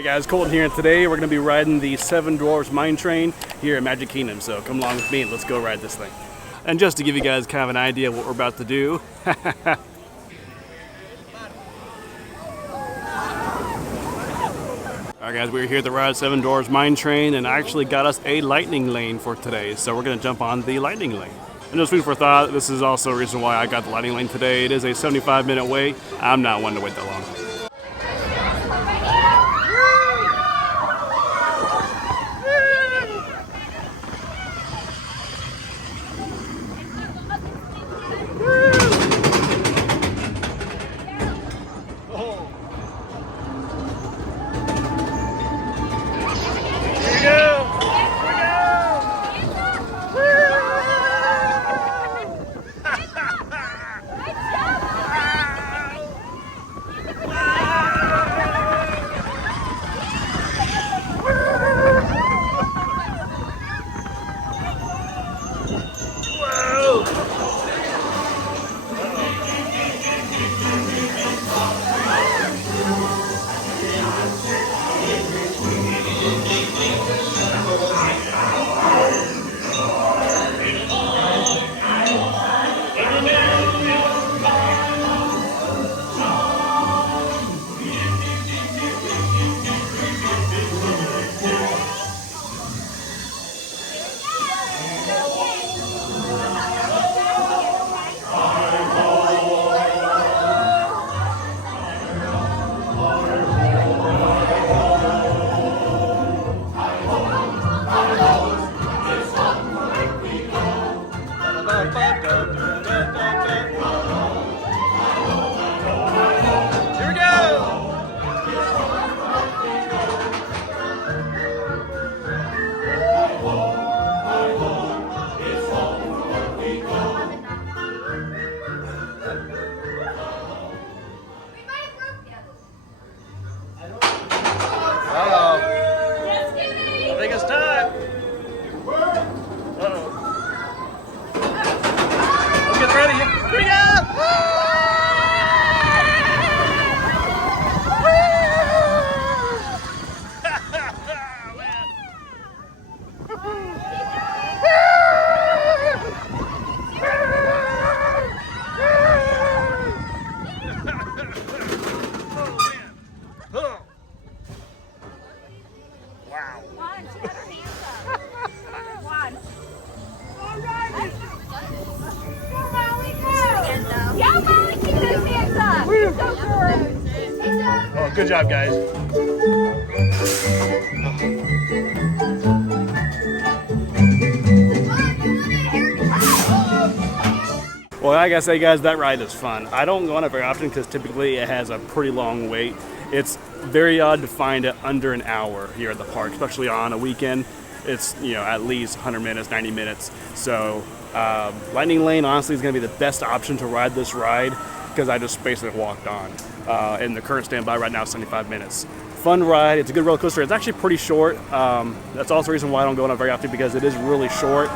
Hey guys, Colton here, and today we're going to be riding the Seven Dwarves Mine Train here at Magic Kingdom. So come along with me and let's go ride this thing. And just to give you guys kind of an idea of what we're about to do. Alright guys, we're here to ride Seven Dwarves Mine Train, and I actually got us a lightning lane for today. So we're going to jump on the lightning lane. And just food for thought, this is also a reason why I got the lightning lane today. It is a 75-minute wait. I'm not one to wait that long. Oh, good job, guys. Well, like I say, guys, that ride is fun. I don't go on it very often because typically it has a pretty long wait. It's very odd to find it under an hour here at the park, especially on a weekend. It's, you know, at least 100 minutes, 90 minutes. So Lightning Lane honestly is going to be the best option to ride this ride because I just basically walked on. And the current standby right now is 75 minutes. Fun ride. It's a good roller coaster. It's actually pretty short. That's also the reason why I don't go on it very often, because it is really short.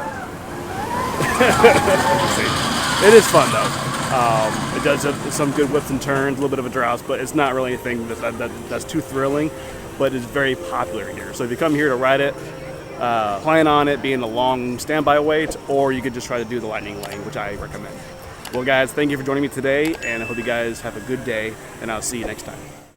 It is fun though. It does have some good whips and turns, a little bit of a drought, but it's not really anything that's too thrilling. But it's very popular here. So if you come here to ride it, plan on it being a long standby wait, or you could just try to do the lightning lane, which I recommend. Well guys, thank you for joining me today, and I hope you guys have a good day, and I'll see you next time.